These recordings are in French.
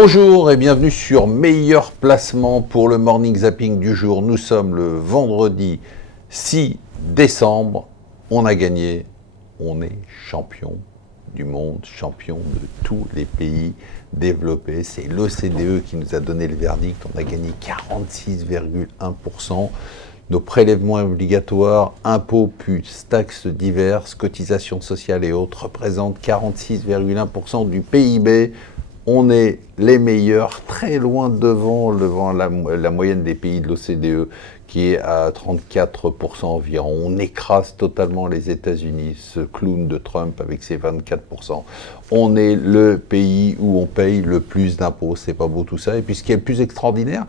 Bonjour et bienvenue sur Meilleur Placement pour le Morning Zapping du jour. Nous sommes le vendredi 6 décembre. On a gagné. On est champion du monde, champion de tous les pays développés. C'est l'OCDE qui nous a donné le verdict. On a gagné 46,1%. Nos prélèvements obligatoires, impôts plus taxes diverses, cotisations sociales et autres représentent 46,1% du PIB. On est les meilleurs, très loin devant la moyenne des pays de l'OCDE qui est à 34% environ. On écrase totalement les États-Unis, ce clown de Trump avec ses 24%. On est le pays où on paye le plus d'impôts. C'est pas beau tout ça. Et puis ce qui est le plus extraordinaire,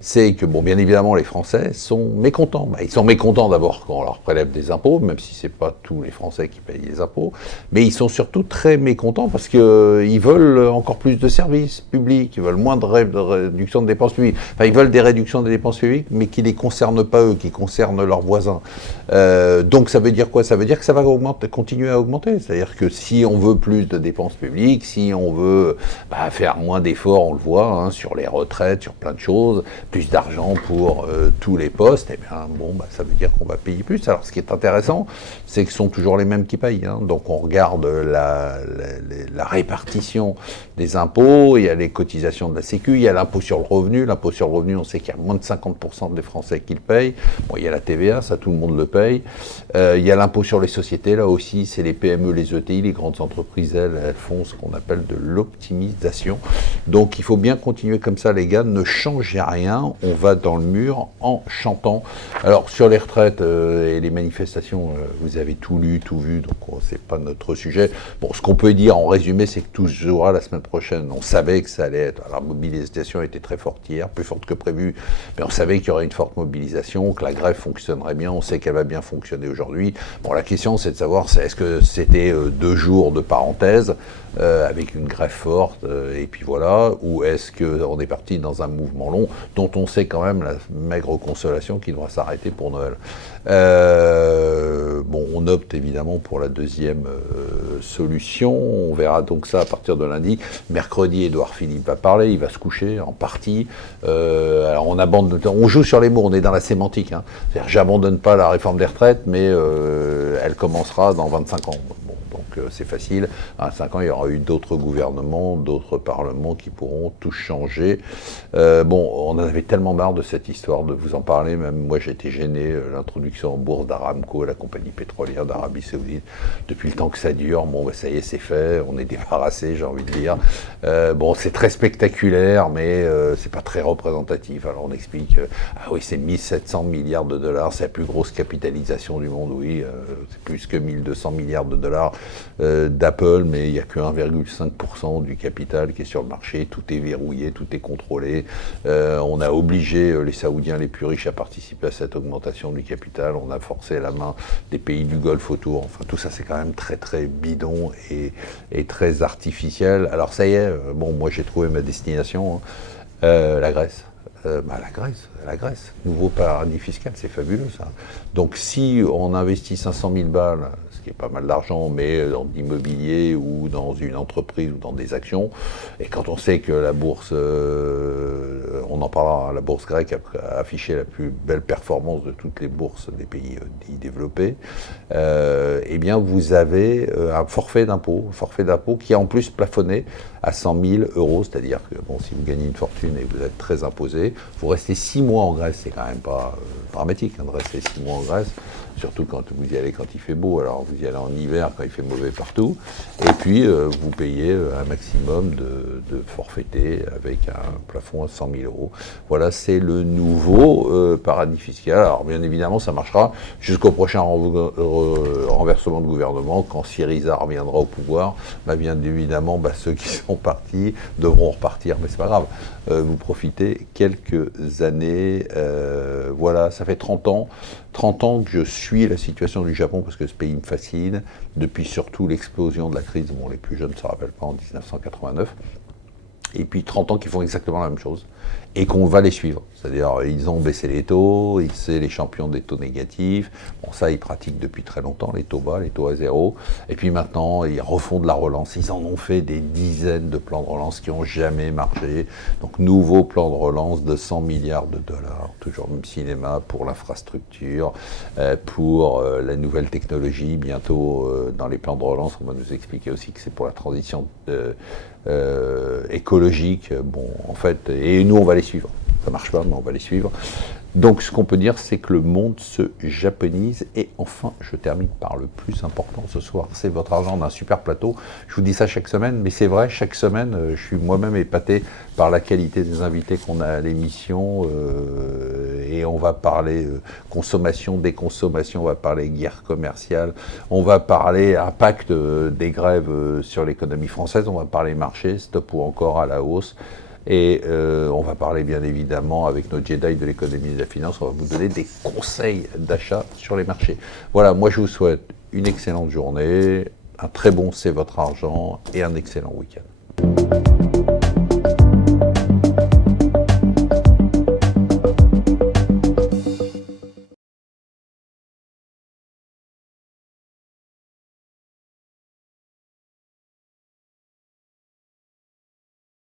c'est que, bon, bien évidemment, les Français sont mécontents. Ils sont mécontents d'abord quand on leur prélève des impôts, même si c'est pas tous les Français qui payent les impôts. Mais ils sont surtout très mécontents parce qu'ils veulent encore plus de services publics, ils veulent moins de réduction de dépenses publiques. Enfin, ils veulent des réductions des dépenses publiques, mais qui les concernent pas eux, qui concernent leurs voisins. Donc ça veut dire quoi? Ça veut dire que ça va continuer à augmenter. C'est-à-dire que si on veut plus de dépenses publiques, si on veut faire moins d'efforts, on le voit, sur les retraites, sur plein de choses, plus d'argent pour tous les postes, et bien ça veut dire qu'on va payer plus. Alors ce qui est intéressant, c'est que ce sont toujours les mêmes qui payent. Donc on regarde la répartition des impôts, il y a les cotisations de la Sécu, il y a l'impôt sur le revenu. L'impôt sur le revenu, on sait qu'il y a moins de 50% des Français qui le payent. Bon, il y a la TVA, ça tout le monde le paye. Il y a l'impôt sur les sociétés, là aussi, c'est les PME, les ETI, les grandes entreprises, elles font ce qu'on appelle de l'optimisation. Donc il faut bien continuer comme ça, les gars, ne changez rien. On va dans le mur en chantant. Alors sur les retraites et les manifestations, vous avez tout lu, tout vu, donc c'est pas notre sujet. Bon, ce qu'on peut dire en résumé, c'est que tout se jouera la semaine prochaine. On savait que ça allait être. Alors, la mobilisation était très forte hier, plus forte que prévu, mais on savait qu'il y aurait une forte mobilisation, que la grève fonctionnerait bien. On sait qu'elle va bien fonctionner aujourd'hui. Bon, la question c'est de savoir, est-ce que c'était 2 jours de parenthèse avec une grève forte, et puis voilà, ou est-ce qu'on est parti dans un mouvement long dont on sait quand même la maigre consolation qui devra s'arrêter pour Noël. On opte évidemment pour la deuxième solution. On verra donc ça à partir de lundi. Mercredi, Édouard Philippe va parler, il va se coucher en partie. Alors on joue sur les mots, on est dans la sémantique. C'est-à-dire, j'abandonne pas la réforme des retraites, mais elle commencera dans 25 ans. Donc c'est facile. À 5 ans, il y aura eu d'autres gouvernements, d'autres parlements qui pourront tout changer. On en avait tellement marre de cette histoire de vous en parler. Même moi, j'étais gêné. L'introduction en bourse d'Aramco, la compagnie pétrolière d'Arabie Saoudite. Depuis le temps que ça dure, ça y est, c'est fait. On est débarrassé, j'ai envie de dire. C'est très spectaculaire, mais c'est pas très représentatif. Alors on explique, c'est 1700 milliards de dollars, c'est la plus grosse capitalisation du monde, oui. C'est plus que 1200 milliards de dollars d'Apple, mais il n'y a que 1,5% du capital qui est sur le marché. Tout est verrouillé, tout est contrôlé. On a obligé les Saoudiens les plus riches à participer à cette augmentation du capital. On a forcé la main des pays du Golfe autour. Enfin, tout ça, c'est quand même très, très bidon et très artificiel. Alors, ça y est, moi, j'ai trouvé ma destination, la Grèce. La Grèce, nouveau paradis fiscal, c'est fabuleux ça. Donc si on investit 500 000 balles, ce qui est pas mal d'argent, mais dans l'immobilier ou dans une entreprise ou dans des actions, et quand on sait que la bourse, on en parlera, la bourse grecque a affiché la plus belle performance de toutes les bourses des pays dits développés, vous avez un forfait d'impôt qui est en plus plafonné à 100 000 euros, c'est-à-dire que si vous gagnez une fortune et que vous êtes très imposé, vous restez 6 mois en Grèce, c'est quand même pas dramatique de rester 6 mois en Grèce, surtout quand vous y allez quand il fait beau, alors vous y allez en hiver quand il fait mauvais partout, et puis vous payez un maximum de forfaité avec un plafond à 100 000 euros. Voilà, c'est le nouveau paradis fiscal. Alors bien évidemment, ça marchera jusqu'au prochain renversement de gouvernement, quand Syriza reviendra au pouvoir. Bien évidemment, ceux qui sont partis devront repartir, mais c'est pas grave. Vous profitez quelques années. Voilà, ça fait 30 ans que je suis la situation du Japon parce que ce pays me fascine, depuis surtout l'explosion de la crise, les plus jeunes ne se rappellent pas, en 1989. Et puis 30 ans qu'ils font exactement la même chose et qu'on va les suivre. C'est-à-dire, ils ont baissé les taux, c'est les champions des taux négatifs. Bon, ça, ils pratiquent depuis très longtemps, les taux bas, les taux à zéro. Et puis maintenant, ils refont de la relance. Ils en ont fait des dizaines de plans de relance qui n'ont jamais marché. Donc, nouveau plan de relance de 100 milliards de dollars, toujours le même cinéma, pour l'infrastructure, pour la nouvelle technologie. Bientôt, dans les plans de relance, on va nous expliquer aussi que c'est pour la transition écologique. Bon, en fait, et nous, on va les suivre. Ça marche pas, mais on va les suivre. Donc, ce qu'on peut dire, c'est que le monde se japonise. Et enfin, je termine par le plus important ce soir. C'est votre argent d'un super plateau. Je vous dis ça chaque semaine, mais c'est vrai, chaque semaine, je suis moi-même épaté par la qualité des invités qu'on a à l'émission. Et on va parler consommation, déconsommation, on va parler guerre commerciale, on va parler impact des grèves sur l'économie française, on va parler marché, stop ou encore à la hausse. Et on va parler bien évidemment avec nos Jedi de l'économie et de la finance, on va vous donner des conseils d'achat sur les marchés. Voilà, moi je vous souhaite une excellente journée, un très bon C'est votre argent et un excellent week-end.